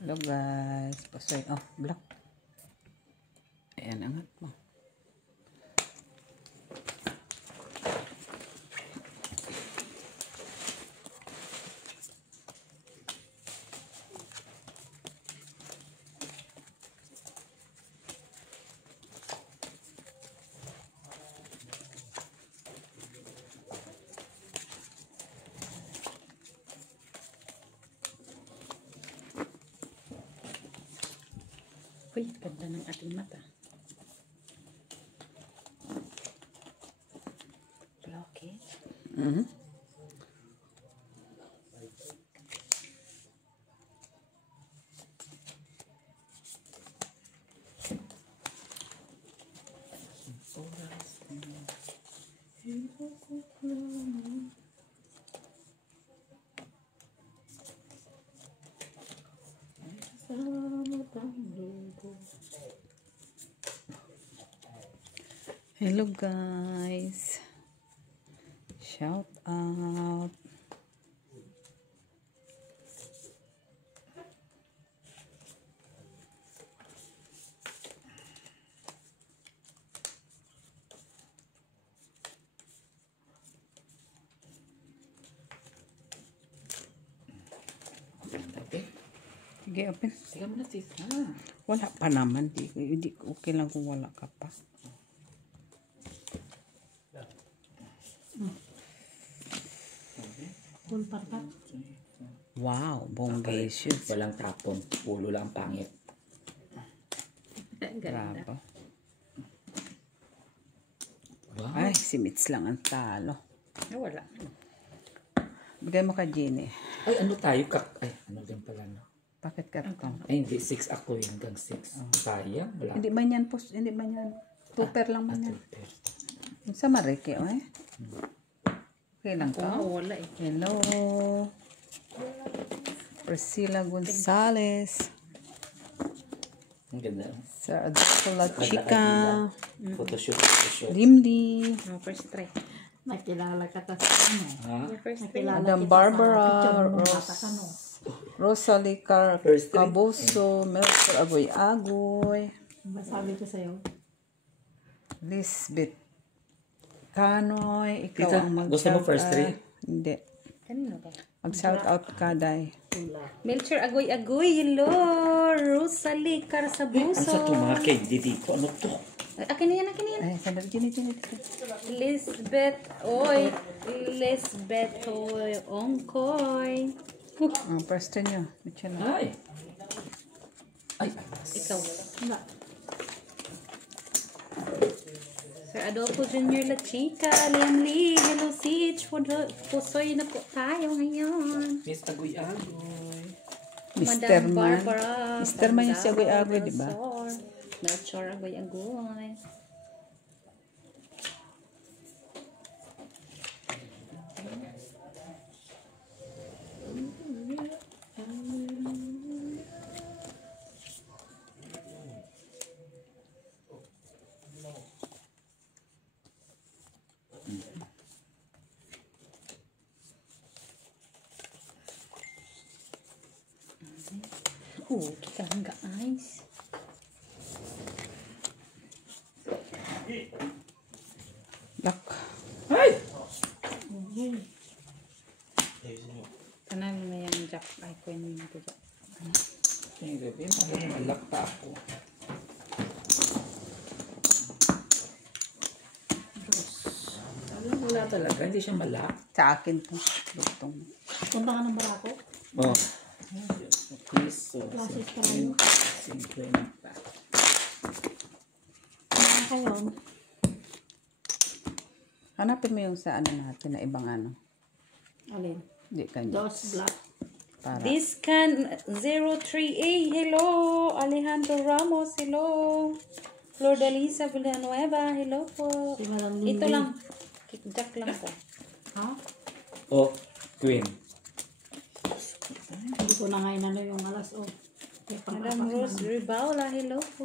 Hello guys. Pasoy. Oh, black. Ayan, angat mo. Uy, ganda ng ating mata. Block it. Hello guys, shout out. Sige, open. Sige mo na, sis. Wala pa naman. Di, okay lang kung wala ka pa. Wow, bongacious. Walang tapon. Ulo lang pangit. Grabe. Wow. Ay, si Mitz lang ang talo. Ay, wala. Bigay mo ka, Jenny. Ay, ano tayo? Ay, ano din pala, no? Bakit karton? Ay, hindi. 6 ako yun. Hanggang 6. Sayang. Wala. Hindi man yan, hindi man yan. Tupper lang man yan. Tupper. Sa Marike, oh eh. Okay lang ka? Oo, wala eh. Hello. Priscilla Gonzalez. Ang ganda. Sir Adolfo La Chica. Photoshoot. Limli. No, first try. Nakilala ka ta sa ano. Ha? Your first try. Nakilala Madam kita Barbara, sa picture mo Rose. bata ka, no? Rosalie First three. Caboso. Melchor Agoy-Agoy. Masabi ko sa'yo. Lisbeth Canoy. Ikaw Tita, ang mag-shout gusto mo first three? Hindi. Kanino ba? Mag-shout out ka, Day. Melchor Agoy-Agoy. Hello. Rosalie Ano Carsabuso. sa tumakay? Dito. Ano to? Ay, akin na yan, akin na yan. Ay, sandali, Jenny. Lisbeth. Oy. Lisbeth. Oy. Ongkoy. Ang first nyo. Mitya na. Ay. Ay. Ikaw. Wala. Sir Adolfo Jr. La Chica. Liam Lee. Hello, Sitch. Pusoy na po tayo ngayon. Miss Agoy-Agoy. Mr. Madam Man. Barbara. Mr. Man yung si Agoy-Agoy, di ba? Melchor Agoy-Agoy. Oh, kita lang guys. Lock. Ay! Tanan mo na yung jack. Ay, ko yun yung jack. Yung gabi, malak pa ako. Wala talaga. Hindi siya malak. Sa akin po. Lutong. Punta ka ng Barako? Oh. Piso. Classes ka rin. 50. Ano kayo? Hanapin mo yung sa ano natin na ibang ano. Alin? Hindi kanya. Dos Black. Para. Discan 03A. Hello. Alejandro Ramos. Hello. Flor de Lisa Villanueva. Hello po. Si Madam Lily. Ito lang. Jack lang po. Ha? Oh, Queen. Hindi ko na nga inano yung alas o. Madam Rose Ribaula. Hello po.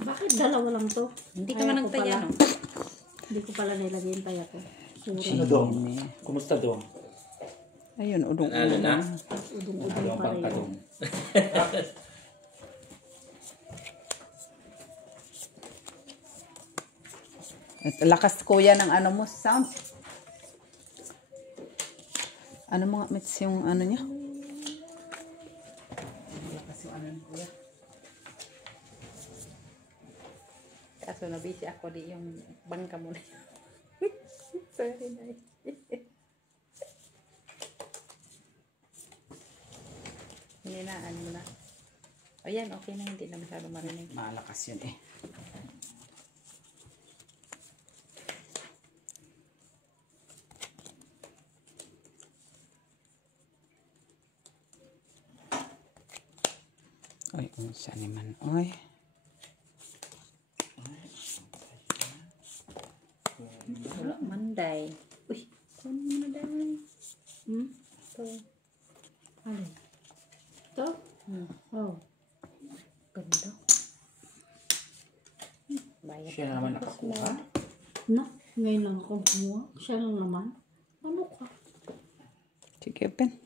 Bakit dalawa lang to? Hindi ka Kaya man ko nagtaya, pala- no? Hindi ko pala nilagay yung taya ko. Sorry. Ano dong? Kumusta dong? Ayun, Nanalo na. Udong-udong Nanalo pa ang rin. pangkatong. Lakas kuya ng ano mo, sound. Ano mga mits yung ano niya? Lakas yung ano ni kuya. Kaso nabisi ako di yung bangka mo na. Sorry na. Hindi na, ano mo na. O yan, okay na, hindi na masyado marinig. Malakas yun eh. Oy, unsa ni man, oy. Wala manday. Uy, kung manday. Ito. Ano? Ito? Oh. Ganda. Bayad. Siya na naman nakakuha. Na, ngayon lang ako kumuha. Siya lang naman. Ano ka? Sige, pen.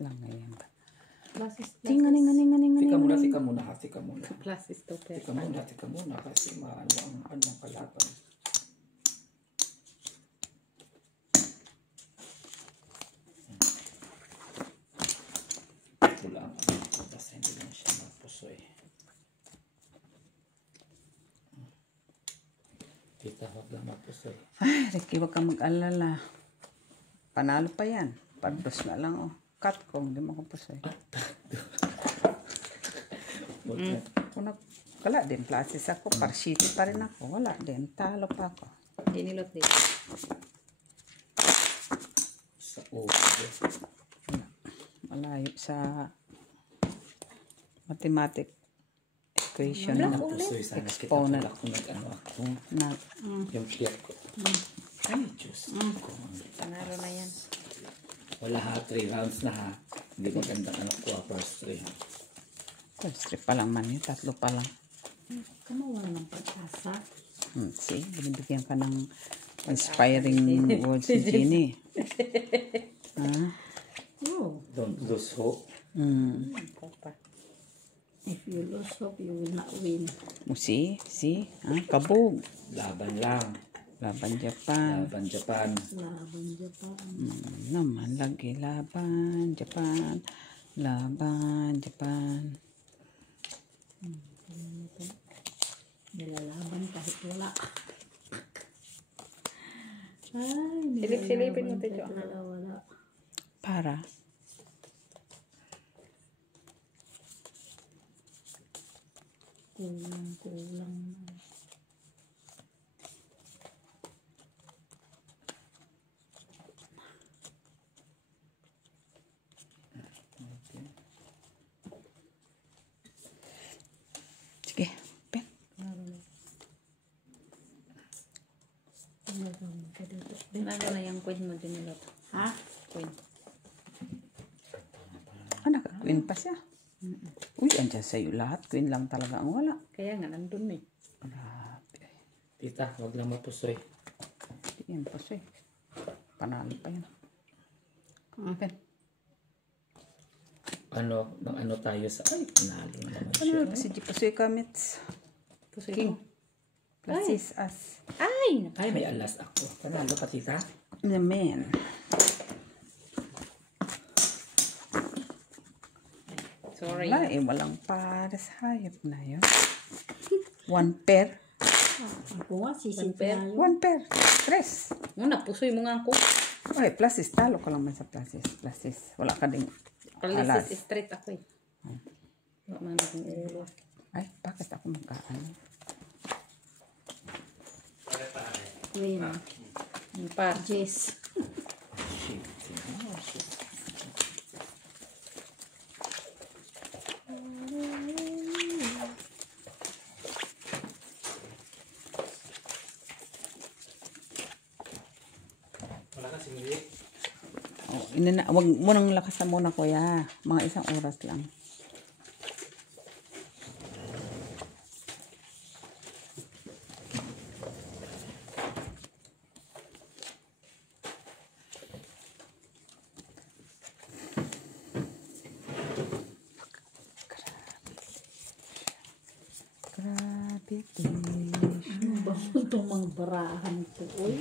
Lang ngayon ba? Basis Tinga, ninga, ninga, ninga, Tika ninga. muna ha. Tika muna. Plus is to pay. Tika muna kasi maano ang kalaban. Wala ang ano. Basta hindi lang siya mapusoy. Tita, huwag lang mapusoy. Ay, Ricky, wag kang mag-alala. Panalo pa yan. Pardos na lang, oh. Cut ko, hindi mo ko pusoy. Huwag na. Wala din, classes ako. Parsity pa rin ako. Wala din, talo pa ako. Dinilot dito. Sa ulo. Malayo sa mathematic equation Wala, na Napusoy sana kita Exponent. pala kung nag-ano ako. na Yung share ko. Ay, Diyos. Panalo na yan. Wala ha, 3 rounds na ha. Hindi magandang ano ko first 3. first trip pa lang man yun. Tatlo pa lang. Kamawa ng pag-asa. See, binibigyan ka ng inspiring words si Jeannie. Ha? Oh. Don't lose hope. Ito pa. If you lose hope, you will not win. See? Ha? Kabog. Laban lang. Laban Japan. Laban Japan. Laban Japan. Naman lagi laban Japan. Laban Japan. Nilalaban kahit wala. Ay, Silip-silipin mo, nilalaban Tejo. kahit wala. Para. Kulang. Sige. Pen. Panalo na yung queen mo, dinilot. Ha? Queen. Ah, naka-queen pa siya. Uy, andyan sa'yo lahat. Queen lang talaga ang wala. Kaya nga, nandun eh. Grabe. Tita, huwag lang mapusoy. Di yan pa siya. Panalo pa yan. Pen. Ano tayo sa... Ay, panalo na naman siya. Panalo pa si Jipasoy Kamits. Pusoy King. ko. Plus is as. Ay! Ay, may alas ako. Panalo ka, tita? Naman. Sorry. Wala eh. Walang pares. Hayop na yun. One pair. Ako nga, sisinta Pair. na yun. One pair. Tres. Muna, pusoy mo nga ako. Okay, plus is. Talo ka lang man sa plus is. Plus is. Wala ka ding alas. Kalisis straight ako eh. Wala man naging ulo. Ay, bakit ako magkaan? Win. Yung par. Jess. Shit. Oh, shit. Oh, wag mo nang lakasan muna, kuya. Mga isang oras lang. itong mga barahan ko, oy.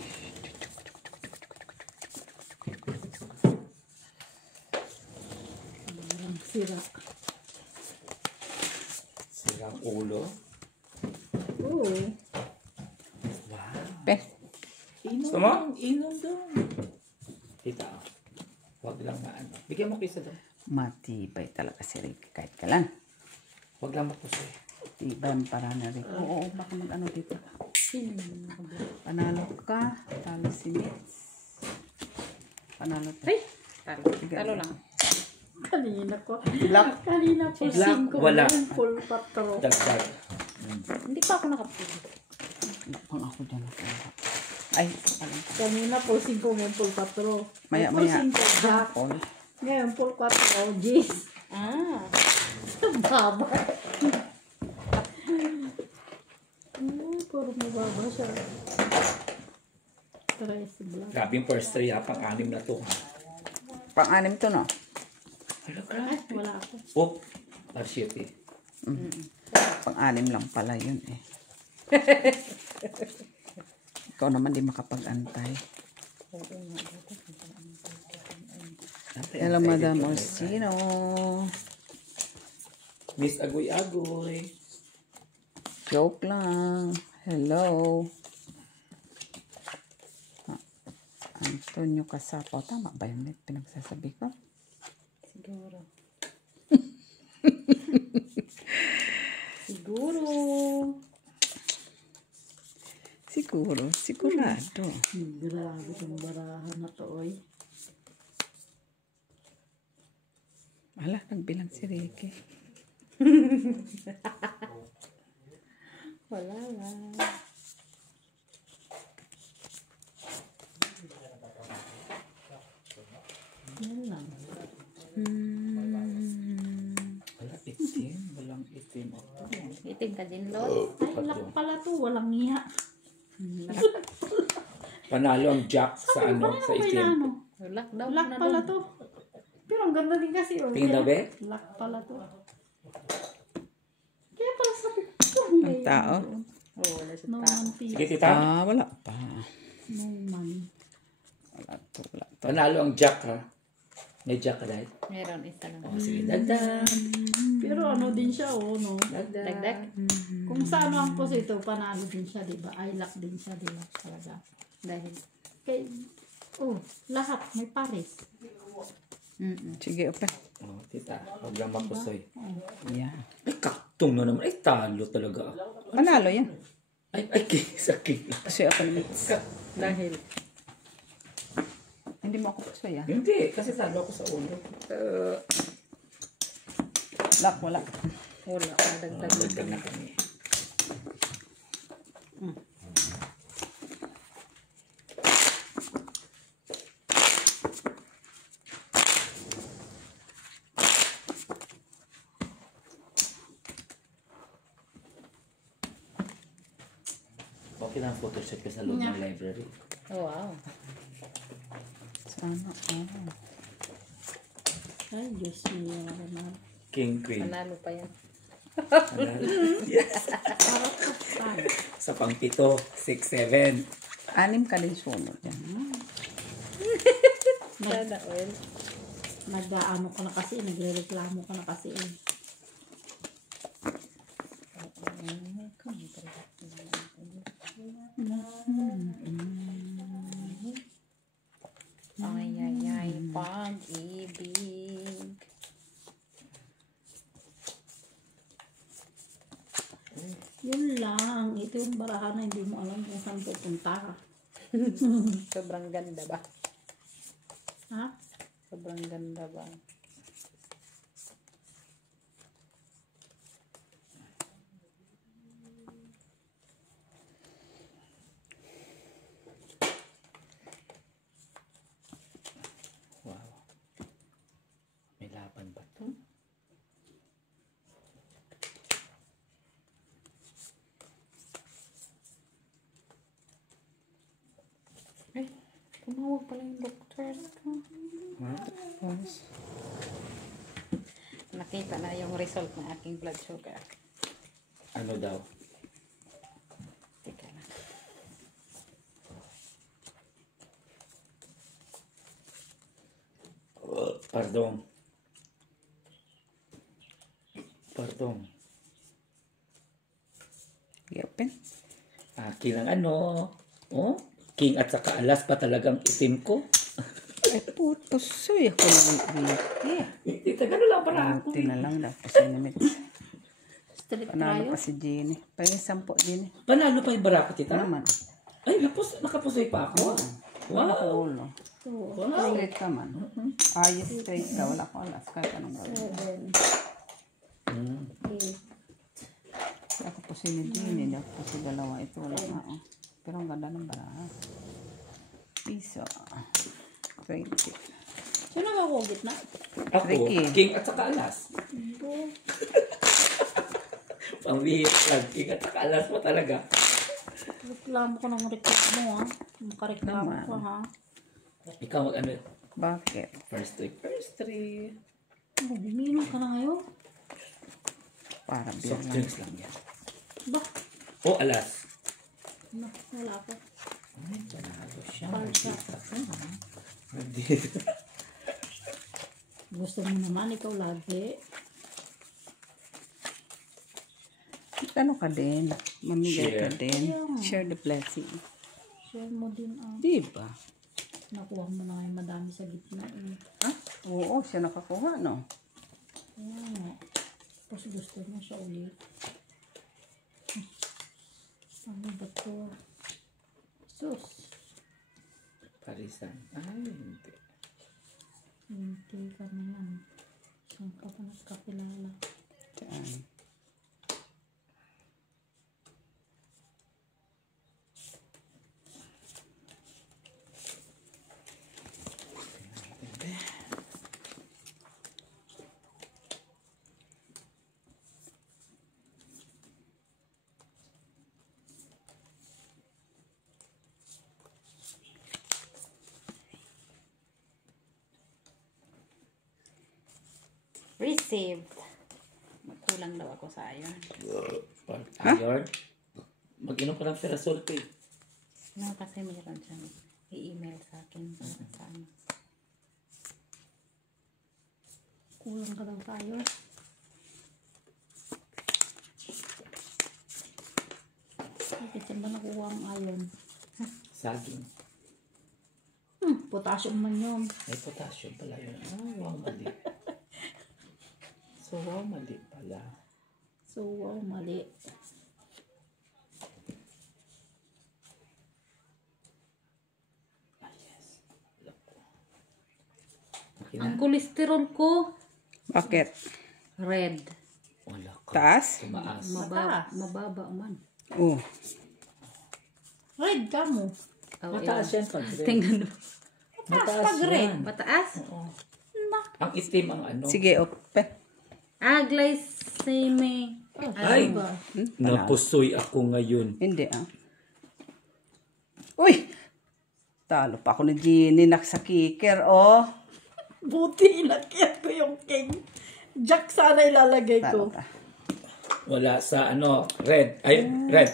Parang sira. Sirang ulo. Oo. Wow. Pe, Inom Gusto mo? dong, inom dong. Tita, wag lang na ano. Bigyan mo kisa doon. matibay talaga si Ricky kahit kailan. Wag lang mapusoy. Tibay ang para na Ricky. Oo, baka mag-ano dito. Panalo ka, talo si Mitz. Panalo tayo. Ay! Talo. Talo lang. Kanina ko. Black. Kanina po, Black, 5 wala. ngayon, full patro. Dagdag. Hindi pa ako nakapili. Pang ako dyan ako. Ay, alam ko. Kanina po, 5 ngayon, full patro. Maya, Full maya. 5 black. All. Ngayon, full 4, jeez. Ah. Baba. Puro mababa siya. Try si black. Grabe yung first three ha. Pang-anim na to. Pang-anim to, no? Hala, Ay, wala ako. Oh, ah, shit eh. Pang-anim lang pala yun eh. Ikaw naman di makapag-antay. Hello, Madam Orsino. Miss Agoy-Agoy. Joke lang. Hello. Antonio Casapo. Tama ba yun? Pinagsasabi ko? Siguro. Siguro. Siguro. Sigurado. Grabe itong barahan na to, oy. Ala, nagbilang si Ricky. Wala lang. Yan lang. Wala itim. Walang itim. Itim ka din, Lord. Ay, lak pala to, walang niya. Panalo ang jack sa ano, sa May itim. ano. Lak daw. Lak na pala doon. to. Pero ang ganda din kasi, oh. Tingin daw, be? Lak pala to. Kaya pala sabi ko, Ang tao. Oo, wala sa no tao. man feel. Sige, tita. Wala pa. No man. Wala to, wala to. Panalo ang jack ha. May jack ka dahil. Meron isa lang. Oh, sige, dagdag. Pero ano din siya, oh, no. Dagdag. Kung sa ano ang posito, panalo din siya, di ba? Ay, lak din siya, di ba? Talaga. Dahil. Kay, oh, lahat, may pares. Sige, open. Oh, tita, wag lang mapusoy. Yeah. Ay, kaktong na naman. Ay, talo talaga. Panalo yan. Ay, sakit. Kasi ako naman. Dahil. Hindi mo ako pasoy, ah. Hindi, kasi talo ako sa ulo. Lak, wala. Wala. Dagdag. Dagdag na kami. Okay lang photoshoot ka sa loob ng library. Oh, wow. Sana, Ay, Diyos niya, naman. King, queen. Panalo pa yan. Yes. Sa pang 7, 6, 7. Anim ka din sunod yan. Sana oil. Nag-ano ka na kasi, nagre-reklamo ka na kasi. Ay, ay, ay. Pag-ibig. Yun lang. Ito yung barahan na hindi mo alam kung saan pupunta. Sobrang ganda ba? Ha? Sobrang ganda ba? Wow. May laban ba to? Ay, tumawag pala yung doctor. Nakita na yung result ng aking blood sugar. Ano daw? Teka lang. Pardon. Pardon. I-open. Akin ang ano. Oh, king at saka alas pa talagang itim ko. Ay, putosoy ako ng Hindi, gano'n lang para ako. Buti na lang na po sa nimit. Street Panalo trial. pa si Jenny. Pahing sampo din eh. Panalo pa yung barako, tita? Naman. Ay, nakapusoy pa ako. Wala Wow. ko ulo. Wow. Straight ka man. Ayos straight ka. Wala ko alas. Kahit anong gawin. 7, Mm. 8. Ako po si Jenny. Hindi ako po si dalawa. Ito wala nga. Oh. Pero ang ganda ng baraha. Piso. 20. Sino makukugit na? Ako, Ricky. king at saka alas. Pambihit lang, king at saka alas mo talaga. Reklamo ko ng reklamo mo ha. Makareklamo Naman. ko ha. Ikaw mag-ano? Bakit? First three. Oh, umiinom ka na ngayon? Para beer Soft lang. drinks lang yan. Ba? O alas. No, wala pa. Ay, panalo siya. Palsa. Nandito. Gusto mo naman, ikaw lagi. Ano ka din? Mamigay ka Share. din. Share the blessing. Share mo din Diba? Nakuha mo na ngayon madami sa gitna eh. Ha? Oo, siya nakakuha, no? Oo. Tapos gusto mo siya ulit. Ano ba to? Sus. Parisan. Ay, hindi. Hindi ka na yan. Saan ka pa nagkakilala? Saan? Received. Magkulang daw ako sa iron. Iron. Mag-inom ka ng Ferasol Pay. No, kasi mayroon siyang i-email sa akin para sa ano. Kulang ka daw tayo. Bakit saan ba nakuha ang iron? Saging. Potassium man yun. May potassium pala yun. Ah, wow, mali. So, wow, mali pala. So, wow, mali. Ah, yes. Alam ko. Okay na. Ang kolesterol ko, Bakit? red. Wala ka. Taas? Tumaas. Mababa man. Oo. Red ka mo. Oh, Mataas yan pag red. Tingnan mo. Mataas pag red. yan. Mataas? Oo. Ang itim ang ano. Sige, open. Glycemic. Ay! Ba? Napusoy ako ngayon. Hindi, ah. Uy! Talo pa ako ni Ginny. Sa kicker, oh. Buti ilagyan ko yung king. Jack sana ilalagay Talo ko. ka. Wala sa ano, red. Ay, red.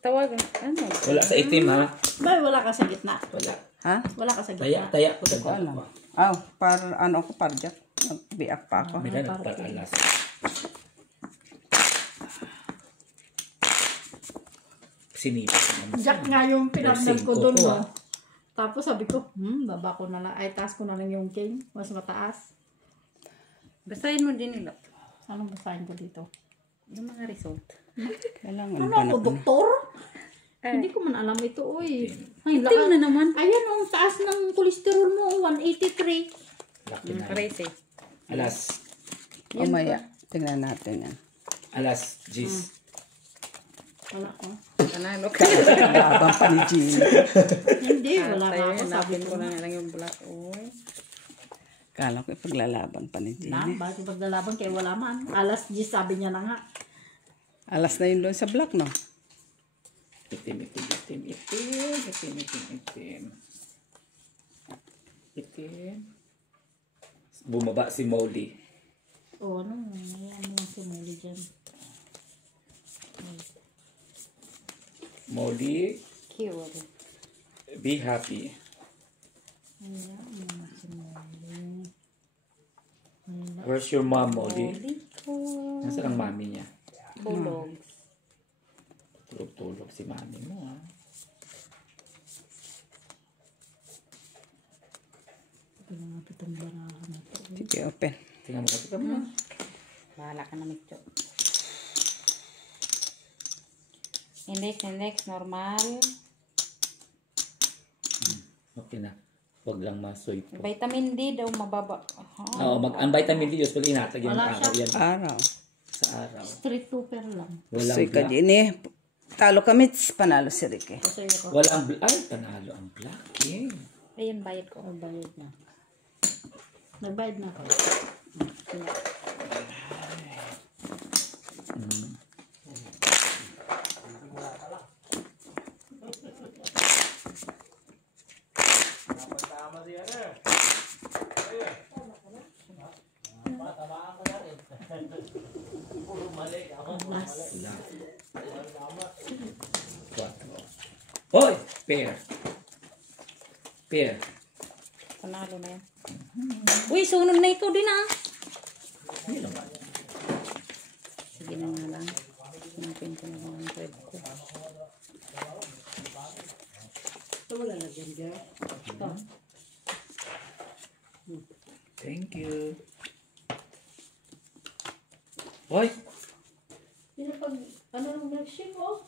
Tawag, ano? Wala sa itim ha. Ba, wala ka sa gitna. Wala. Ha? Wala ka sa Taya, gitna. taya ko Ko alam. Ano ako, parjak. Nagbiak pa ako. Mira, nagparalas. Sinipa naman. Jack nga yung pinagdag ko Nursing dun, ko, no? ah. Tapos sabi ko, baba ko na lang. Ay, taas ko na lang yung king. Mas mataas. Basahin mo din nila. Anong basahin ko dito? Yung mga result. Kailangan Ano ba ako, doktor? Eh. Hindi ko man alam ito, oy. Ay, Tingnan na naman. Ayan, ang taas ng kolesterol mo, 183. Laki na. Crazy. Alas. Umaya. Tingnan natin yan. Alas. Gis. Wala ko. Panalo ka. Labang pa ni Ginny. Hindi, wala Tayo, nga ako. Sabi hanapin ko ko na. na lang yung black. Uy. Kala ko ipaglalaban pa ni Na, Ginny. bakit paglalaban kay wala man. Alas 10 sabi niya na nga. Alas na yun doon sa black, no? Itim, itim, itim, itim. Itim, itim, itim. Itim. Bumaba si Molly. O, ano yung sumuli dyan. Molly, Cute. be happy. Ayan, yung sumuli. Where's your mom, Molly? Molly ko. Nasaan ang mami niya? Tulog. Tulog-tulog si mami mo, ha? Ito na nga itong barahan na ito. Sige, open. Tingnan mo, tingnan mo. Bahala ka na, Mityo. Index, normal. Okay na. Huwag lang masoy po. Vitamin D daw mababa. Oo, ang vitamin D usually natag yung Wala araw yan. Araw. Sa araw. Street trooper lang. Walang Soy ka black. din eh. Talo kami, panalo si Ricky. Kasi ako, Walang black. Ay, panalo ang black. Eh. Ayun, bayad ko. nagbayad na. Nagbayad na ako. Hoy! Pair. Pair. Panalo na yan. Uy, sunod na ikaw din ah. Hindi naman. Sige na nga lang. Sinapin ko na lang ang thread ko. Ito wala na dyan, girl. Ito. Thank you. Hoy! Sino pag, ano nang milkshake, oh?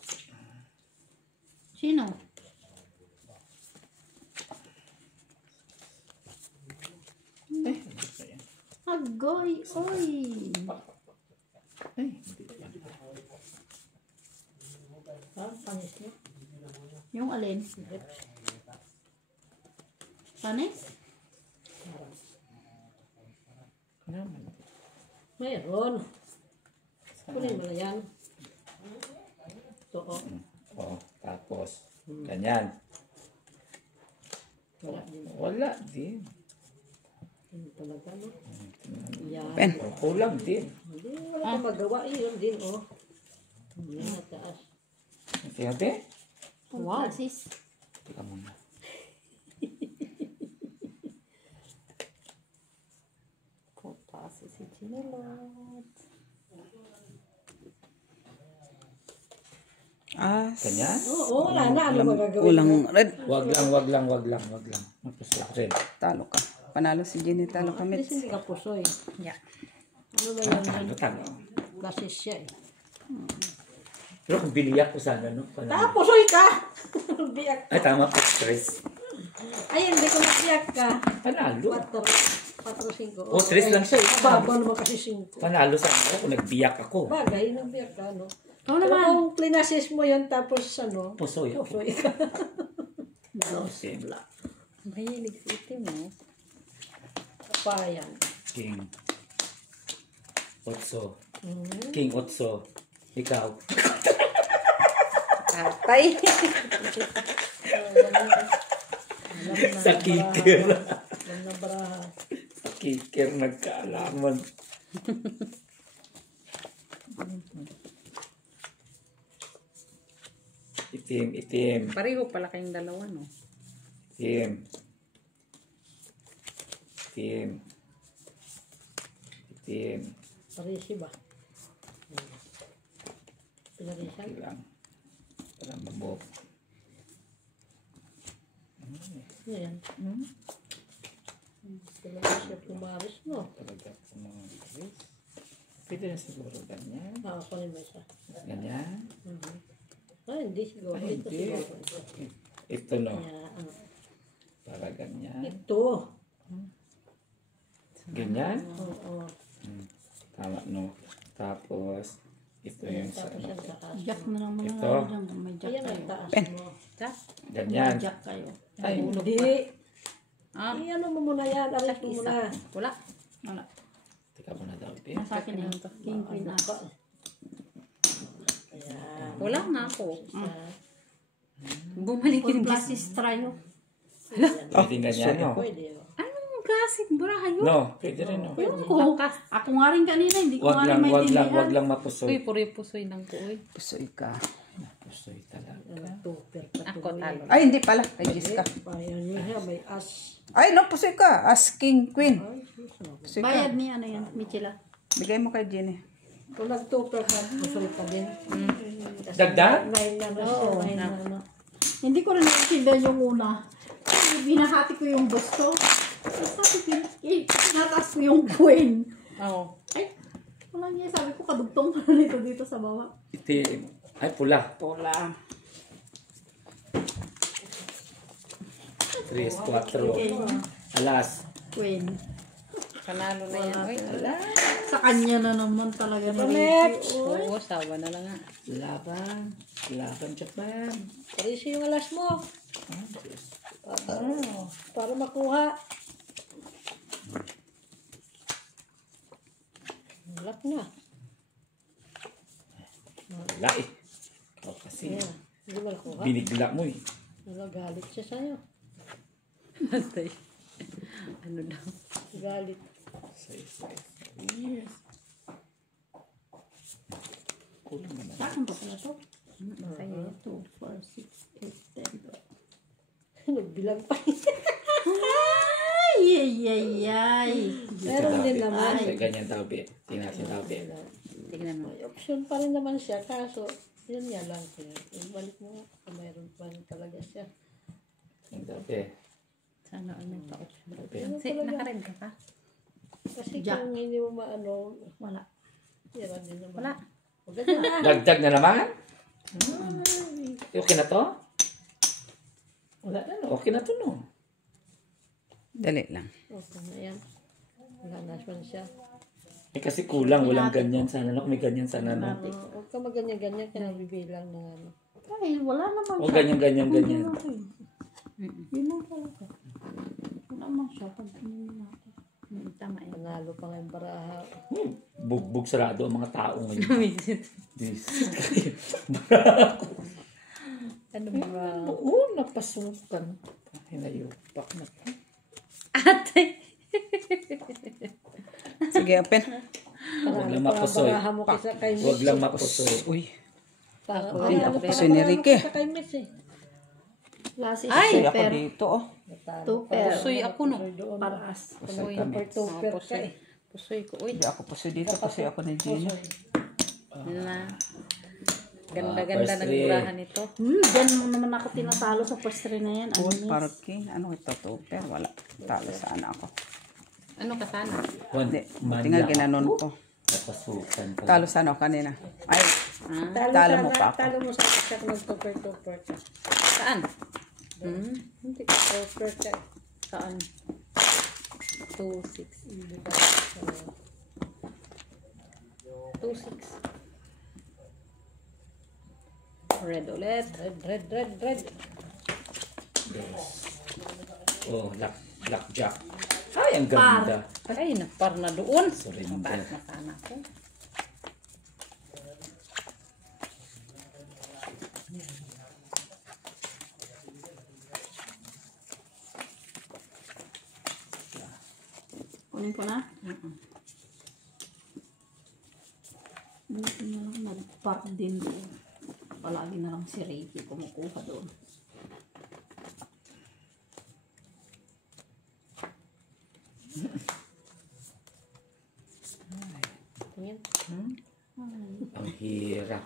Sino? Eh, hindi pa yan. Agoy, oy. Ay, hindi pa yan. Panis niya. Yung alin? Panis? Naman. Mayroon. Kunin mo na yan. Ito, oh. Oh, tapos, ganyan. Wala din. Wala din. Ano talaga, no? Yan. Pen. Oh, kulang din. Hindi, wala pa magawa. Yun din, oh. Yan, nataas. Ate? Wow. Sis. Teka muna. Puta si Chinelot. Ah, Ganyan? Oo, wala na. Ano magagawin? kulang red. Wag lang. Magpasok rin. Talo ka. Panalo si Jenny, talo At kami. least hindi ka pusoy. Yeah. Ano na yan? Talo, talo. Basis siya, eh. Pero kung biliyak ko sana, no? Panalo. Pusoy ka! Biyak. Ay, tama po. Tres. Ay, hindi ko nagbiyak ka. Panalo. 4-5. Oh, tres lang siya. Baba naman kasi 5. Panalo sana ako kung nagbiyak ako. Bagay, nagbiyak ka, no? Oo Pero naman. kung plinasis mo yun, tapos ano, Pusoy ako. pusoy ka. Sim. Mahilig si itim, no? Payan. King. Otso. King Otso. Ikaw. Atay. Sa kicker. Yan na baraha. Sa kicker nagkaalaman. Itim. Pareho pala kayong dalawa, no? Itim. Parisi ba? Pinarisan? Okay lang. Para mabok. Yan. Pinarisan kumaris, no? Talaga sa mga guys. Pwede na siguro ganyan. Nakakunin mo isa. Ganyan. Ay, hindi siguro. Ay, Ito hindi. siguro. Ito no. Yan. Para ganyan. Ito. Ganyan. Oo. Tama no. Tapos, ito yung sa Tapos ang taas. Jack na lang muna Ito. dyan. May jack Ayan kayo. ang taas mo. ganyan. May jack kayo. Ay, Hindi. Ah, Ano mo muna yan? Alis mo muna. wala. Wala. teka mo na daw. Sa akin na ito. King, queen, as. Ayan. Wala nga ako. Bumalik Full yung classes try. Pwede ganyan no. Pwede. Oh. Anong klaseng buraha yun? No, pwede rin no. Yung ko. Ako nga rin kanina. Hindi ko nga rin Wag maintindihan. lang mapusoy. Uy, puri pusoy ng ko, uy. Pusoy ka. Pusoy talaga. Nag-tupper Ako talo. Ay, hindi pala. Kay Jessica. Bayan niya, may as. Ay, no, pusoy ka. As king, queen. Pusoy ka. Bayad niya ano yan, Michela. Bigay mo kay Jenny. Kung nag-tupper ka, gusto pa din. Dagdag? Nine na siya, nine na ano. Hindi ko rin naintindihan yung una. Binahati ko yung gusto. Sabi ko, tinataas ko yung queen. Oo. Ay, wala niya. Sabi ko, kadugtong pa nito dito sa baba. Itim. Ay, pula. Pula. 3, 4. Alas. Queen. Panalo na yan. Uy, ala. Sa kanya na naman talaga ni Ricky. Oo, sawa na lang nga. Laban. Laban, Japan. Parisi yung alas mo. Para makuha. Lock na. Wala eh. Ikaw kasi. Hindi mo nakuha. Binigla mo eh. Galit siya sa'yo. Matay. Ano daw? Galit. Yes. Kulang naman. Saan ba pala to? Sa'yo. 2, 4, 6, 8, 10. Nagbilang pa. Ay, ay, ay, ay. Meron din naman. Ganyan daw, Be. Tingnan natin daw, Be. Tignan mo. May option pa rin naman siya. Kaso, yun nga lang. Ibalik mo kung mayroon pa rin talaga siya. Tingnan daw, Be. Sana all may pa-option. Be. Nakared ka pa? Kasi Jack. kung hindi mo maano, Wala. yan din naman. Wala. Huwag ganyan na. Dagdag na naman? Okay na to? Wala na, no? Okay na to, no? Dali lang. Okay na yan. Wala na siya. Eh, kasi kulang, walang ganyan sana, no? Kung may ganyan sana, no? Huwag ka maganyan-ganyan kaya bibilang ng ano. Ay, wala naman O, ganyan, ganyan, ganyan. Yun lang talaga. Wala naman siya. Pag natin. Tama yun. Panalo pa nga yung baraha. Bugbog sarado ang mga tao ngayon. This. Ano ba? Oo, napasukan. Hinayupak na pa. Ate! Sige, open. Huwag lang mapusoy. Baraha mo kisa kay Miss. Huwag lang mapusoy. Uy. Ay, ako pusoy ni Ricky. Kisa kay Miss eh. Last is Ay, ako super. dito, oh. Super. Pusoy ako no. Paraas. Pusoy. Tupper ka eh. Pusoy ko. Uy. Hindi ako pusoy dito kasi ako ni Jenny. Na. Ganda-ganda first ng three. murahan nito. Diyan mo naman ako tinatalo sa first three na yan. Ano Uy, miss? parking. Ano ito, tupper? Wala. Talo sana ako. Ano ka sana? Hindi. Tingnan ginanon ko. Napasukan pa. Talo sana ako kanina. Ay, Ah, talo mo pa ako. Talo mo sa siya kung nag-tupper ka. saan? Hindi, tupper ka eh. Saan? 2-6. 2-6. Red ulit. Red. Oh, blackjack. Ay, ang ganda. Ay, napar na doon. Surrender. Mabaat na sana ako. Kunin ko na. Buti na lang nag-park din doon. Palagi na lang si Ricky kumukuha doon. Tingin. Ang hirap.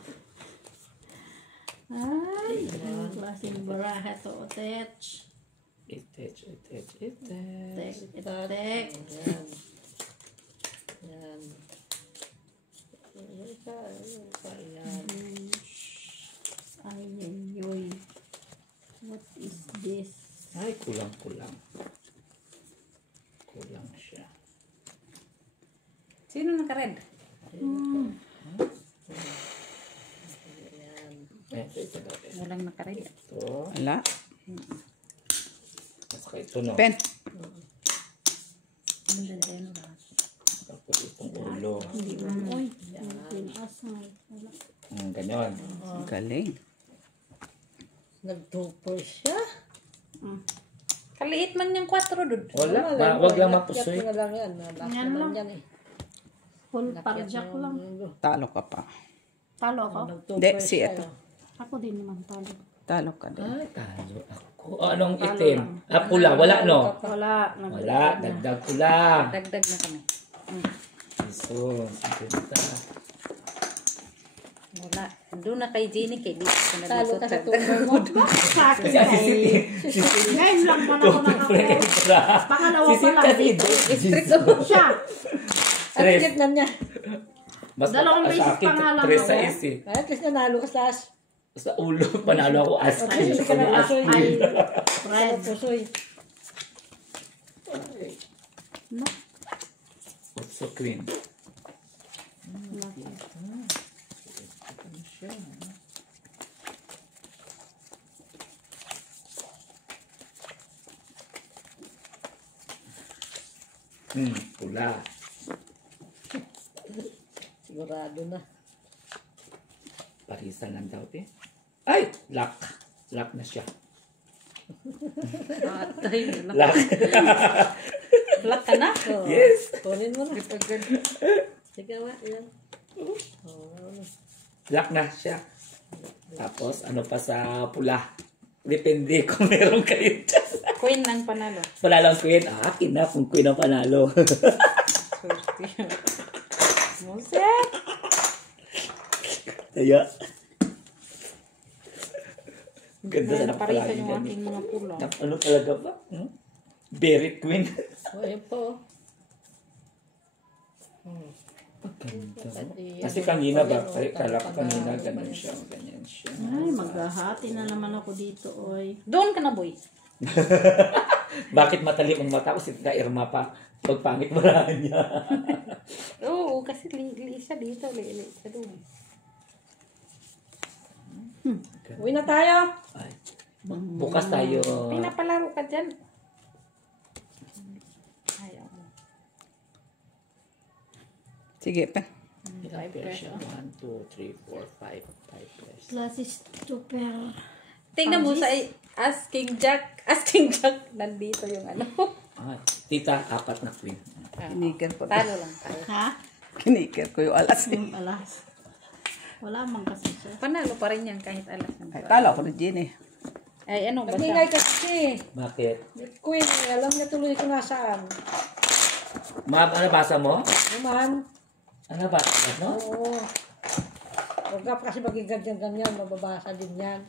Ay, ang klaseng baraha to, Otech. Itech. Tek, tek. Yan. Yan. Yan. Ay, yoy. What is this? Ay, kulang. Kulang siya. Sino naka-red? Ito daw. Walang naka-red. Ito. wala. At saka ito, no? Pen. Ano din tayo na ba? Tapos itong ulo. Uy, pinasay. Wala. Ganyan. Galing. Nag-tupper siya. Kaliit man yung 4 doon. Wala. Wag lang mapusoy. Yan lang yan. Nalaki Yan lang. lang yan eh. Full parjak ko lang. Talo ka pa. Talo ako. Nag-tupper Hindi, si siya, ito. no? Ako din naman talo. Talo ka din. Ay, talo ako. O, anong itim? Ah, pula. Wala, no? Wala. Wala. Dagdag pula. Dagdag na kami. Piso. 50. Wala. Doon na kay Jenny, kay Dito. Talo ka sa tuber mo. Sa akin Kasi ang ay. sisit. Ngayon lang pa ako nakako. Pangalawa pa Sisit lang kasi dito. Siya. At Tres. least na niya. Mas Dalawang mataas beses sa akin. pa nga lang 3 ako. sa isi. At least nanalo ka sa Sa ulo. Panalo ako Ay, asking. hindi ka na asoy. Ay, Red. red. Pusoy. No. Also queen. Pula. Sigurado na. Parisan lang daw, eh. Ay! Lock. Lock na siya. Atay. Lock. Lock ka na? Oh, Yes. Kunin mo na. Sige nga, yan. Oh, Lock na siya. Tapos, ano pa sa pula? Depende kung meron kayo dyan. Queen ng panalo. Panalang queen. Akin na kung queen ang panalo. Muset! Kaya. Ganda Ay, na naparisan palagi yung ganun. aking mga pulo. Ano talaga ba? Berry queen. oh, yan po. Ganda. Kasi kanina ba? Kala ko kanina ganun siya. Ganyan siya. Ay, maghahati na naman ako dito, oy. Doon ka na, boy. Bakit matali ang mata ko si Tita Irma pa? Pagpangit wala niya. Oo, kasi li siya dito. Li siya doon. Uwi na tayo. Ay, bukas tayo. Pinapalaro ka dyan. Ayaw mo. Sige pa. Ilang peso? 1, 2, 3, 4, 5. 5 pesos. Classes super. Tingnan mo sa Asking Jack. Asking Jack. Nandito yung ano. Ay, tita, 4 na queen. Kiniker ko. Talo lang tayo. Ha? Kiniker ko yung alas. Yung alas. Wala mang kasi siya. Panalo pa rin yan kahit alas ng Ay, talo ko rin Jen eh. Ay, ano ba Nagingay siya? kasi. Bakit? Queen, alam niya tuloy kung nasaan. Ma'am, ano basa mo? Naman. Ano basa mo? Oo. Huwag ka kasi magiganyan-ganyan, mababasa din yan.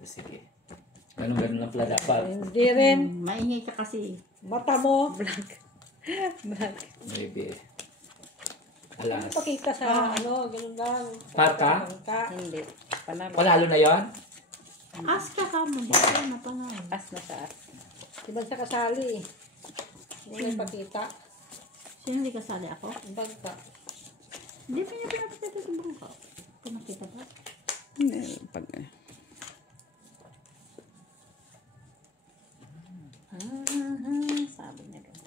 Sige. Ganun-ganun lang pala dapat. Hindi rin. Maingay ka kasi. Mata mo. Black. Maybe. Alas. Pakita sa ano, ganun lang. Parka? Ka. Hindi. Panalo. Panalo na yon? Ask ka ka mo. Dito na pa nga. As na sa as. Ibang sa kasali. Hindi may pakita. Sino hindi kasali ako? Ibang ka. Hindi pa niya pinapakita sa bangka. Pinakita ba? Hindi, pag... Sabi niya doon.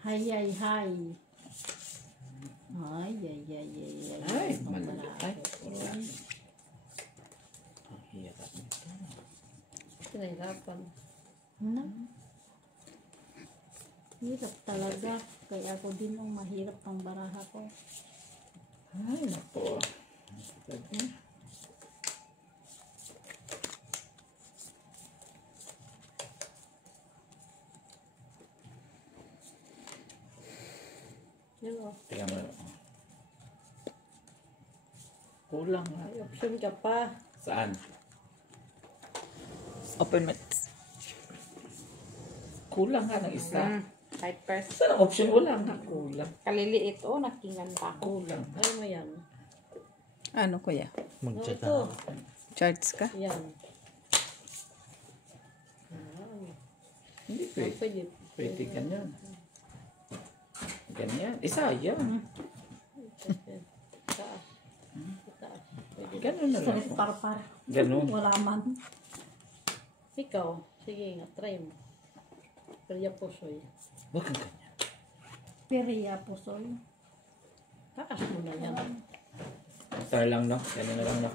Hay, hay, hay. Ay, ay, ay, ay, ay. Ay, Ang maganda. Ay, malaki. ang hirap nito. Pinahirapan. Ano? Hirap talaga. Kaya ako din ang mahirap ang baraha ko. Ay, napo. Yun o. Tingnan mo. Kulang nga. May option ka pa. Saan? Open mat. Kulang nga ng isa. 5%. Saan ang option? Wala nga. Kulang. Kaliliit. Oh, nakingan pa ako. Kulang. Ay mo yan. Ano kuya? Ito. Charts ka? Yan. Hindi pwede. Pwede. Pwede ganyan. Ganyan. Isa yan. Taas. Taas. Pwede. Ganun na lang. Sakit par-par. Ganun. Wala man. Ikaw. Sige nga. Try mo. Perya pusoy. Huwag kang ganyan. Periya po, soy. Taas mo na yan. Ito lang, no? Ganun na lang, no?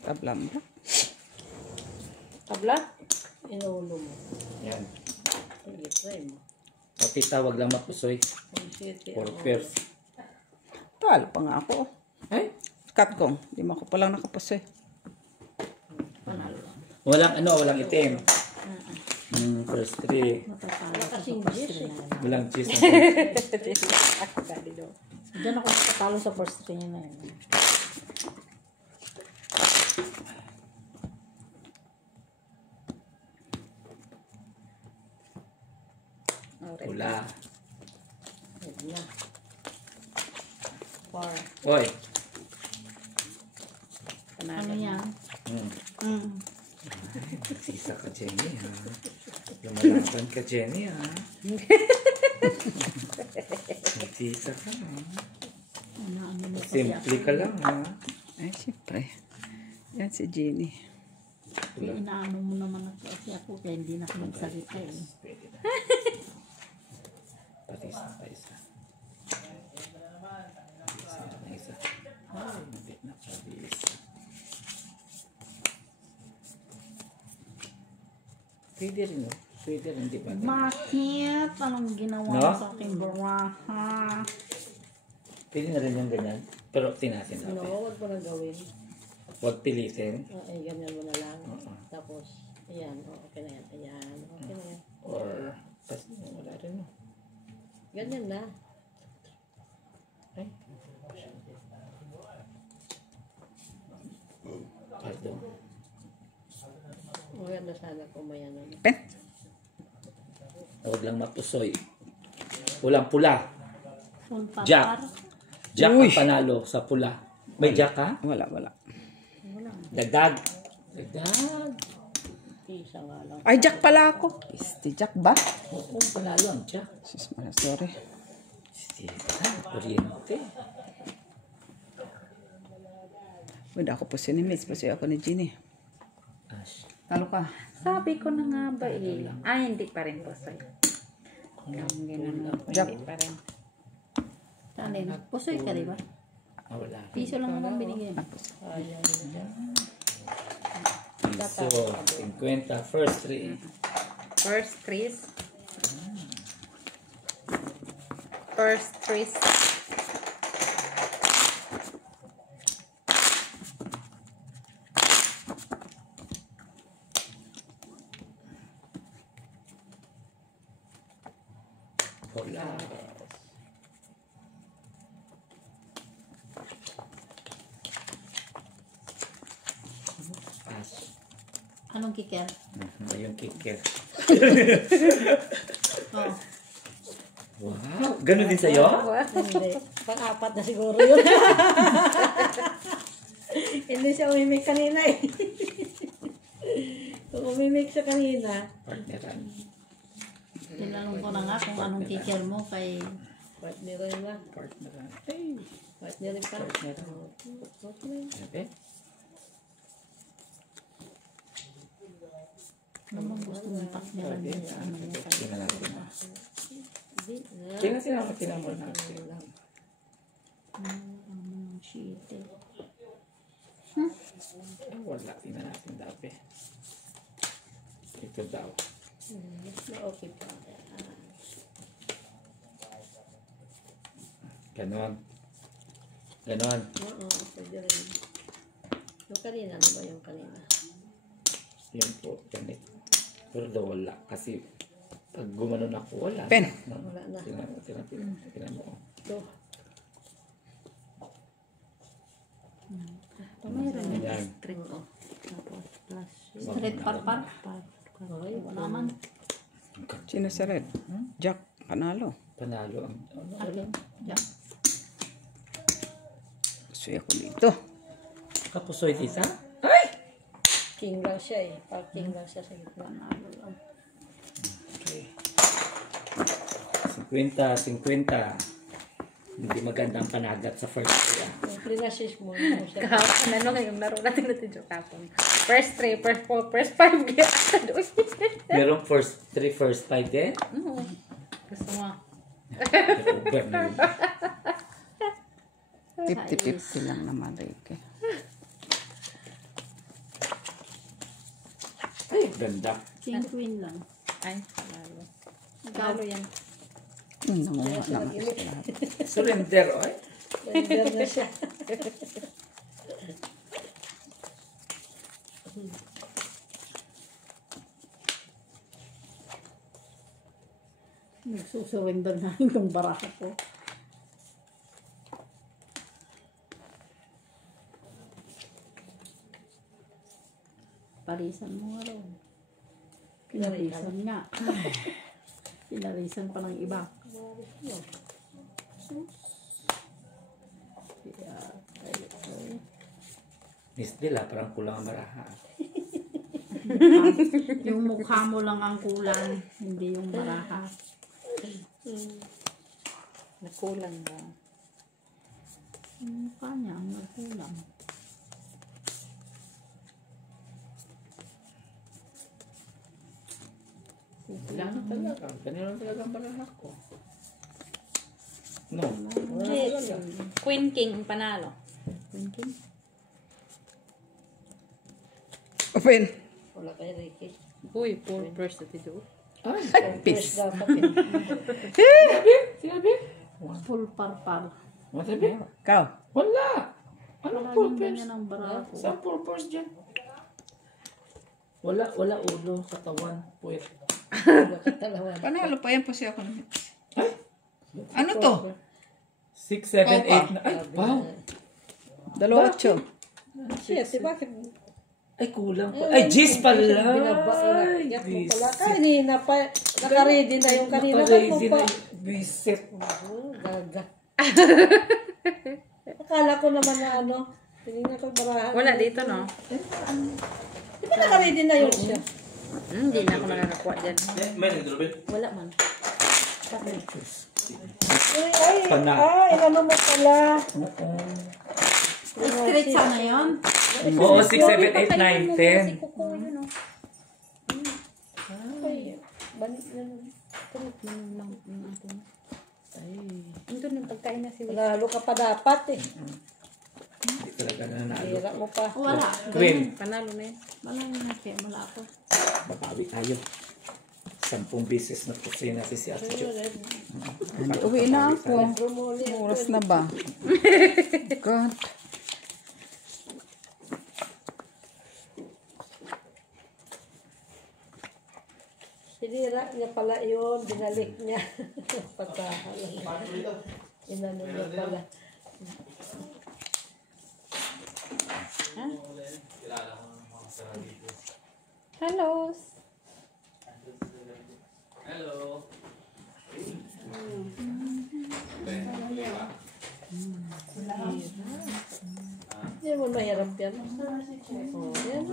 Tablam ba? Tabla? Inuulo mo. Yan. Sige. Try mo. O tita, wag lang mapusoy. Kung city. 4 pairs. Talo pa nga ako. Ay, Cut ko. Di mo ako palang nakapos eh. walang itim. First 3. Wala kasing dish eh. Walang cheese. Diyan ako nakatalo sa first string na yun. Pula. Pwede na. 4. Hoy. Ano yan? Sisa ka, Jenny, ha? Lumalaban ka, Jenny, ha? Sisa ka, ha? Ano mo kasi Simple ka lang, ha? Ay, siyempre. Yan si Jenny. inaano mo naman ako kasi ako kaya hindi na ako magsalita eh. Pwede na. Patisa pa isa. Patisa na isa. Ay, mabit na patisa. Pwede rin, no? Pwede rin, di ba? Bakit? Anong ginawa No? mo sa aking baraha? Pwede na rin yung ganyan. Pero tinasin No, natin. wag mo na gawin. Huwag pilitin. Ay, ganyan mo na lang. Tapos, ayan. Okay na yan. Ayan. Okay na yan. Or, wala rin, no? Ganyan na. Ay. Pardon. Maganda sana kung may ano. Pen. Huwag lang mapusoy. Walang pula. Full Jack. papar? Jack Uy. ang panalo sa pula. May jack ka? Wala, wala. Dagdag. Dagdag. Isa nga lang. Ay, Jack pala ako. Este Jack ba? Oo, panalo ang jack. Sus, sorry. Kuryente. Wala ako po sinimits. Kasi ako ni Jenny. Ash. Talo ka. Sabi ko na nga ba eh. Ay, hindi pa rin po sa'yo. Ang ginano ko, Jack. hindi pa rin. Saan din? Pusoy ka diba? Ah, wala. Piso lang naman binigay mo. Ayan. Piso. 50. First 3. First trees. First trees. Wala. Ash. Anong kiker? Yung kicker. Oh. Wow. Ganun din sa'yo? Hindi. Pang-apat na siguro yun. Hindi siya umimik kanina eh. Kung umimik siya kanina, Partneran. Tinanong ko na nga kung anong kiker mo kay partner rin lang. Partneran. Ay. Partner rin pala. Okay. Sabi? naman gusto mong partneran mo sa ano mo. Tingnan natin. Hindi na. Tingnan mo natin. Ano shit eh. Wala. Tingnan natin dapat. Ito daw. Okay pa. Ganon. Ganon. Oo, pwede rin. Yung kanina, ano ba yung kanina? Yan po. Ganit. Pero daw wala. Kasi pag gumanon ako, wala. Pen. No? Wala na. Tingnan mo. Ito. Mayroon yun. Yan. Trick ko. Tapos plus. Straight parpar. Okay, Wala man. Sino si Red? Jack. Panalo. Panalo ang... Alin? Jack. Gusto ako dito. Kapusoy tita? Ay! king lang siya eh. Pag king lang siya sa gitna. Okay. 50. Hindi magandang panagat sa first day. Yung plinasis mo, yung siya. Kahapon, ano ngayong laro natin joke kahapon. First 3, first 4, first 5. Merong first 3, first 5 din? Gusto mo. Over na yun. 50-50 lang naman, Ricky. Ay, ganda. King queen lang. Ay, lalo. Ikaw. Lalo yan. Nangunga naman sa lahat. Surrender, oy. Leader na siya. Nagsusurrender na itong baraha ko. Parisan mo nga raw. Pinarisan nga. Pinarisan pa ng iba. Miss Dila, parang kulang ang baraha. Yung mukha mo lang ang kulang, hindi yung baraha. Nakulang ba? Yung mukha niya ang nagkulang. Wala na talaga. Ganyan lang talaga ang baraha ko. No. Queen King ang panalo. Thinking. Open. Wala kay Ricky. Uy, poor person dito. Fresh dapat eh. Sinabi? Full parpar. Masabi? Ikaw. Wala. Anong Wala purpose? ganyan ang baraha ko. Saan purpose dyan? Wala ulo, katawan, puwet. Talawan. Panalo pa yan po siya ako. Ano to? 6, 7, 8, na. Ay, wow. 28. Shit, bakit? Ay, kulang pa. Ay, G's pala. Yak mo pala. Kanina pa. Naka-ready na yung kanina. Ba't mo Naka-ready pa? na yung visit. Gaga. Akala ko naman na ano. Tinignan ko barahan. Wala dito, no? Di ba naka-ready na yung siya? Hindi na ako nakakakuha dyan. Wala man. Ay, Pana. inano mo pala. Straight sana yun. Oo, 6, 7, 8, 9, 10. Ay, balik na. Ito ng pagkain na si Wix. Lalo ka pa dapat eh. Hindi talaga nanalo. Hira mo pa. Wala. Queen. Panalo na yun. Wala na kaya wala ako. Babawi tayo. 10 beses na pusin natin si Ate Jo. Hindi, uwi na ako. Oras na ba? God. Sinira niya pala yun. Binalik niya. Patahan. Inano niya pala. Hello. Hindi mo mahirap yan. Oh, yan.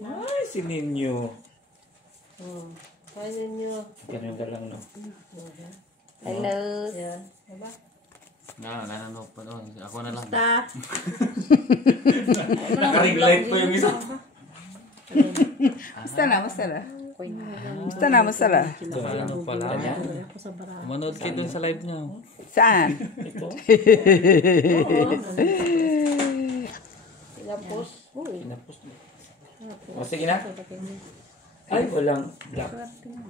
Ay, si Ninyo. Oh. Kaya niyo. Ganun ka lang, no? Hello. Yan. Diba? Ako na lang. Basta. Naka-ring light po yung isa. Basta na. Basta na. Ito, ano pala. Ako sa baraha. Manood kayo dun sa live niyo. Saan? Ito. Pinapos. Uy. Pinapos mo. O, sige na. Ay, walang black.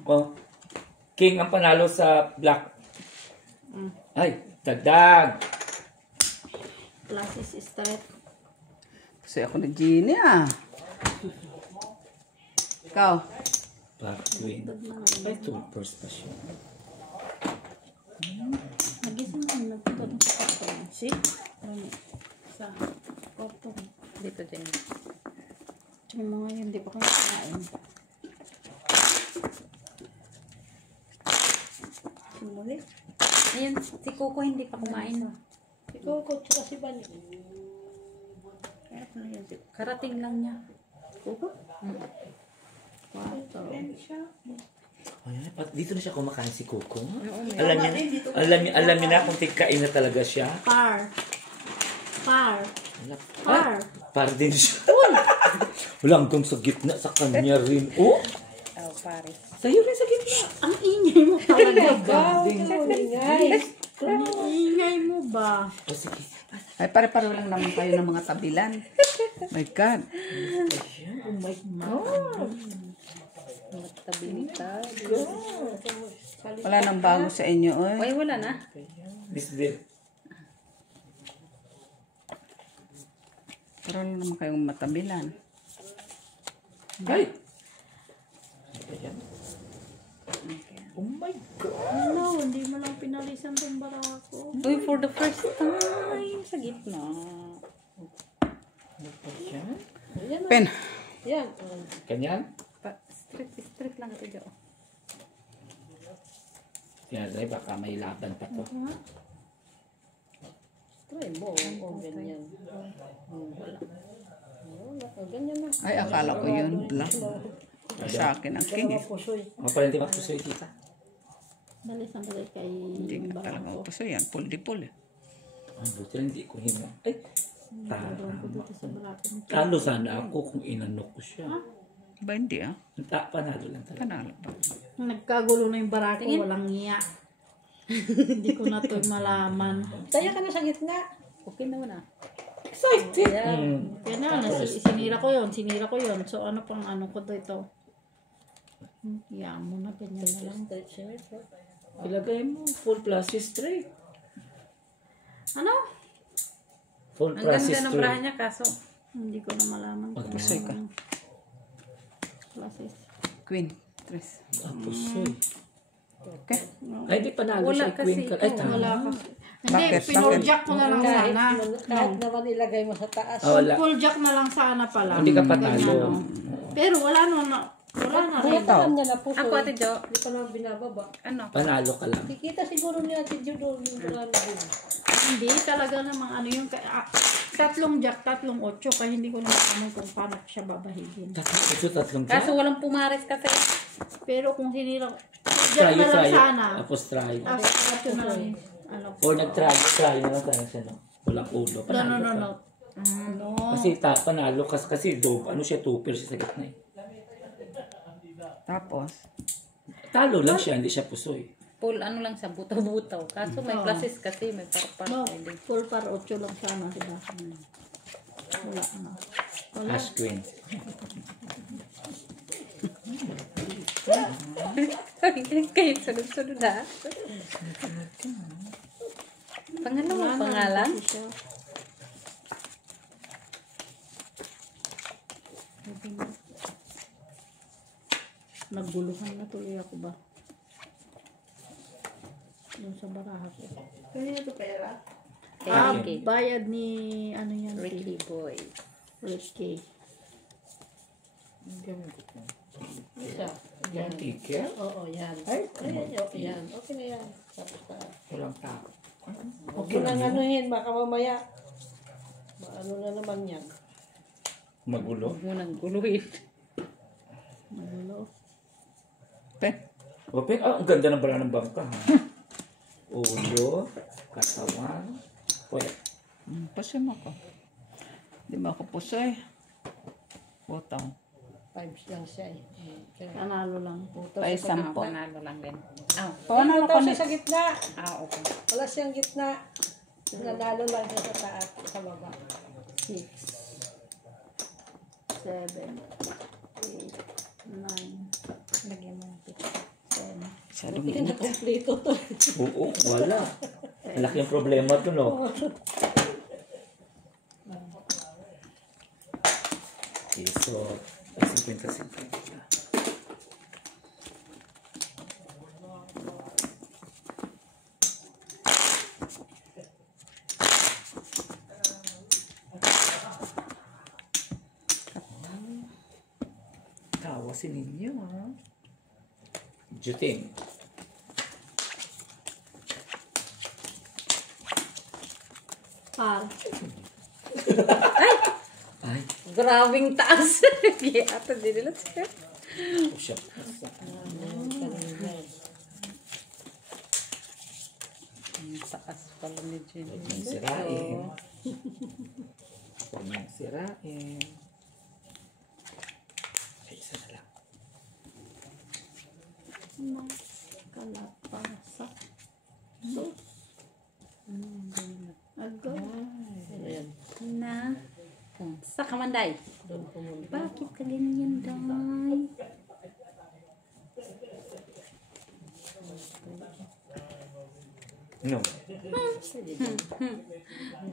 O, king ang panalo sa black. Ay, dagdag. Plus is straight. Kasi ako na Genie ah. Ikaw. Black queen. Ay, two first pa siya. Nagising ko. Nagpunta doon sa kwarto. Si? Sa kwarto. Dito dyan. Tsaka yung mga yun, hindi pa kami kakain. Simuli. Ayun, si Coco hindi pa kumain. Ikaw ko. Tsaka si Bani. Karating lang niya. Kuko? Kwarto. Ay, dito na siya kumakain si Coco. Alam niya na kung tigkain na talaga siya. Par. Ay, para din siya. Wala hanggang sa gitna sa kanya rin. Oh, Oh, pare. sa'yo rin sa gitna. Ang ingay mo talaga. Ingay. Ang ingay mo ba? O sige. Ay, pare-pare lang naman kayo ng mga tabilan. My God. Oh my God. Magtabilitad. Wala nang bago sa inyo, oy. Ay, wala na. Miss Bill. Pero wala naman kayong matabilan. Ay! Ayan. Oh my God! Ano, hindi mo lang pinalisan tong barako. Uy, for the first time sa gitna. Ayan. Ayan. Pen. Yan. Ganyan? Straight lang ito, Jo. Yan, ay baka may laban pa to. Try mo. O, ganyan. Wala. Ganyan na. Ay, akala ko yun. Black. Sa akin ang king. Pusoy. Mga pala hindi mapusoy tita. Dalisan ko kay Hindi nga talaga barako. upo yan. Pull-di-pull. Ang buti lang hindi ko hino. Ay! Tama. Dito sa barako. Talo sana ako kung inanok ko siya. Ba hindi ah? Panalo lang talaga. Panalo ba? Nagkagulo na yung barako, walang niya. Hindi ko na to malaman. Taya ka na sa gitna. Okay na muna. Excited! Ayan. Kaya na, sinira ko yun. So, ano pang ano ko to ito? Yan mo na, ganyan na lang. Stretch mo ito. Ilagay mo, full plus straight. Ano? Full Ang plus ganda ng bra straight. niya, kaso. Hindi ko na malaman. Pusoy ka. Classes. Queen. Tres. Pusoy. Okay. Ay, di panalo Wala siya. Queen kasi ka. Ay, ikaw. tama. Wala ka. Hindi, Bakit? pinurjack ko na lang sana. Kahit naman ilagay mo sa taas. Wala. Full jack na lang sana pala. Hindi ka patalo. Pero wala na rin. Ito. Niya na pusoy. Ako, Ate Jo. Hindi pa naman binababa. Ano? Panalo ka lang. Kikita siguro ni Ate Judo yung marami din. Hindi, talaga namang ano yung tatlong jack, tatlong 8. Kaya hindi ko naman ano kung paano siya babahigin. Tatlong Kaso dyan. walang pumares kasi. Pero kung sinira ko, Try jack na lang it. sana. Tapos try. Tapos ito na lang. Ano ko. Or nag-try na lang sana siya, no? Walang ulo. Panalo ka. No. No. Kasi panalo kasi ano siya, tupir siya sa gitna eh. Tapos. Talo lang siya, hindi siya pusoy. Full ano lang sa butaw-butaw. Kaso may pluses kasi, may parpar. No, full par 8 lang sana, diba? Wala na. Ash Queen. Kayo sunod-sunod ha. Pangalan mo, pangalan? Siya. Naguluhan na tuloy ako ba? Doon sa baraha ko. Kaya ito pera? Ricky. Bayad ni ano yan? Ricky boy. Ricky. Isa. Yung ticket? Oo, yan. Yan. Okay na yan. Tapos na. Walang tao. Huwag mo nang anuhin. Baka mamaya. Ano na naman yan. Magulo. Huwag mo nang guluhin. Magulo. Pen. Open, ang ganda ng bala ng bangka. Ha? Ulo, katawan, puwet. Pusoy mo ko. Di ba ako pusoy? Butaw. 5 lang siya eh. Kaya, Panalo lang. Pay sampo. Panalo lang din. Aw. Paano Ito ako siya sa gitna. Okay. Wala siyang gitna. Nanalo lang siya sa taas. Sa baba. 6, 7, 8, 9, Lagyan mo ng pizza. 10. Masyadong Hindi na init. kompleto to. Oo, wala. Malaki ang problema to, no? Okay, so, 50-50. Tawa si ninyo, ha? Juting. Par. Ay, Grabing taas. Kaya ata din nila siya. siya. Ang taas pala ni Jen. Huwag niyang sirain. Huwag niyang sirain. Ay, isa na lang. Kalapasa. Agad. Ayan. Na. Sa kamanday. Doon pumunta. Bakit ka ganyan, Day? No.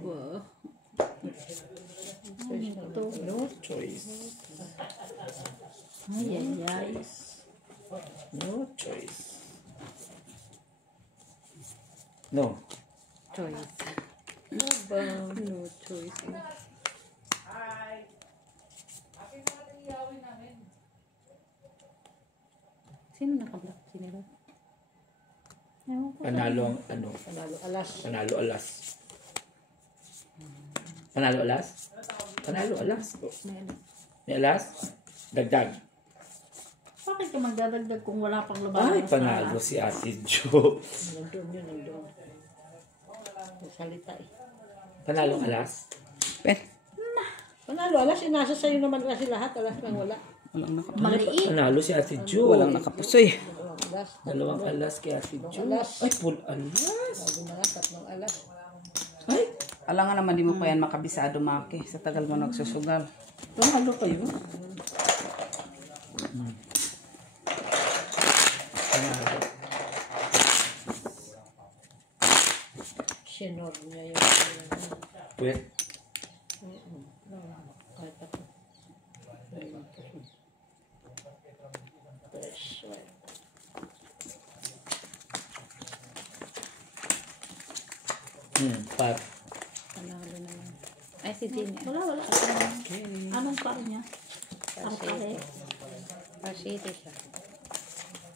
Wow. No choice. Ay, ay, ay. No choice. No. Choice. No choice. Sino naka-block? Sino? Panalo ang ano? Panalo, alas. Panalo alas. Panalo alas? Panalo alas. May alas? Dagdag. Bakit ka magdadagdag kung wala pang laban? Ay, panalo si Ate Jo. Nandun yun, nandun. Salita eh. Panalo alas? Pen. Panalo, alas, inasa sa'yo naman kasi lahat. Alas lang wala. Walang naka Maliit. Panalo si Ate Jo. walang nakapusoy. Alas. Dalawang alas kay Ate Jo. Alas. Ay, full alas. Sabi na nga, tatlong alas. Ay, Alam nga naman, di mo pa yan makabisado, Maki. Sa tagal mo nagsusugal. panalo kayo. Panalo. Sinor niya yung... Wait. Kahit ako. Fresh. Pat. Panalo na lang. Ay, si Tina. Wala. Anong pare niya? Pare-pare. Pasite siya.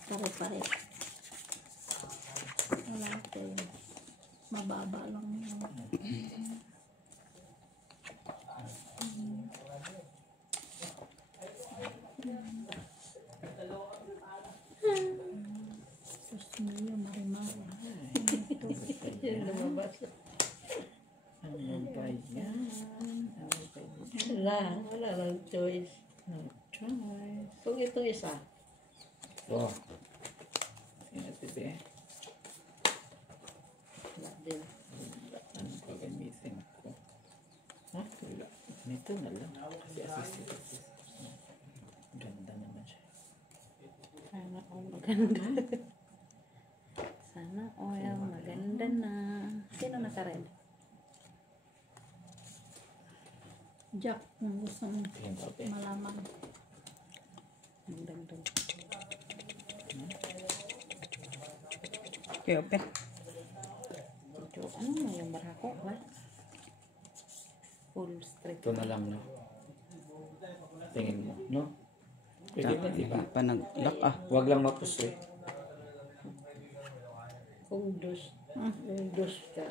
Pare-pare. Wala tayo. Mababa lang yun. Sus mio, mari-mari. Lumabas. Ano ba yan? Wala lang choice. Kung ito isa, Oh. Yan, bebe. wala din. Ano pa gamitin ko? Ha? Wala. Nito na lang. Kasi assistant. Ganda naman siya. Sana all maganda. Sana all maganda na. Sino naka-red? Jack, kung gusto mong Tingin ko, be. malaman. Ang ganda. Okay, open. Ito, ano mo yung barako ba? Full straight. Ito na lang, no? Tingin mo, no? Pwede na, di ba? Pa nag-lock ah. Huwag lang mapusoy. Kung dos ka,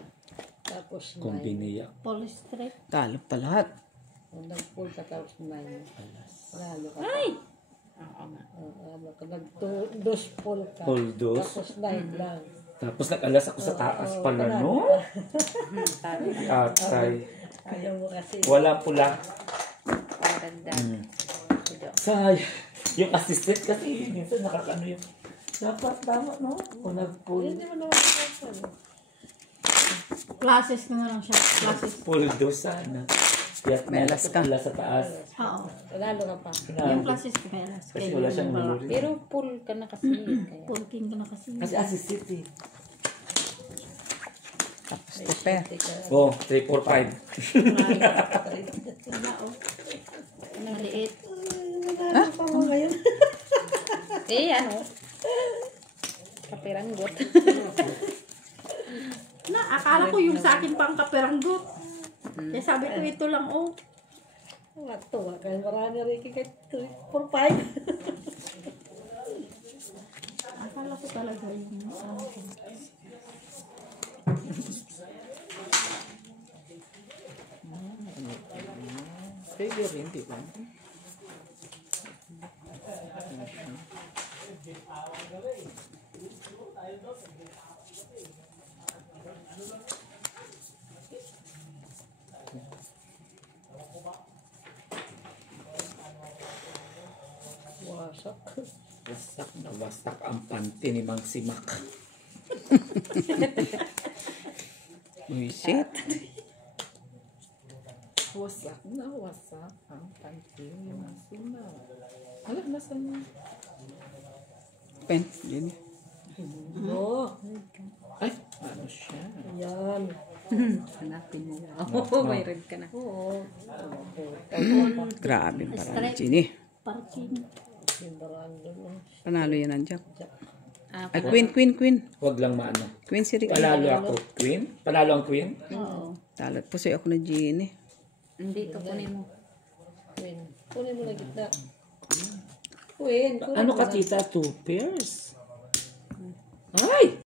tapos Kung 9. biniyak. Polystrate. Talo pa lahat. Kung nag-pull ka tapos 9. Panalo ka. Oo nga. Kung nag-dos pull ka, Pull dos. tapos 9 lang. Tapos nag-alas ako sa taas pala, no? Talo. Atay. Ayaw mo kasi. Wala pula. Pagdagdag. Say, yung assistant kasi minsan nakakano yung dapat tama, no? Kung nag-pull. Hindi mo naman naman. Classes ko na lang siya. Classes. Pull do sana. Kaya May alas ka. pula sa taas. Oo. Panalo ka pa. Yung classes ko meras. Kasi wala siyang naluri. Pero full ka na kasi. Kaya. Pulking ko na kasi. Kasi assistant eh. Tapos tepe. Oh, 3, 4, 5. Wala o. Maliit. Eh, ano? Kapiranggot. Na, akala ko yung sa akin pang kaperanggot. Kaya sabi ko ito lang oh. Wala to. Kaya marami rin kahit 3, 4, 5. Akala ko talaga yung sa akin. Pwede rin, di ba? Wasak. Wasak na wasak ang panty ni Mang Simak. Uy, shit. Wasak na wasak ang panty ni Mang Simak. Alam, nasa niya? Pen. Yun. Oh, Ay, ano siya? yan. Hanapin mo. Oh, may red ka na. Oo. Grabe parang Ginny. Parking. Simbaraan doon. Panalo yan ang Jack. Ah, Ay, queen. Huwag lang maano. Queen si Ricky. Panalo ako. Queen? Panalo ang queen? Oo. Talot po sa'yo ako na Ginny. hindi to kunin mo. Queen. Kunin mo na gitna. Queen. Ano ka tita? 2 pairs? Ay!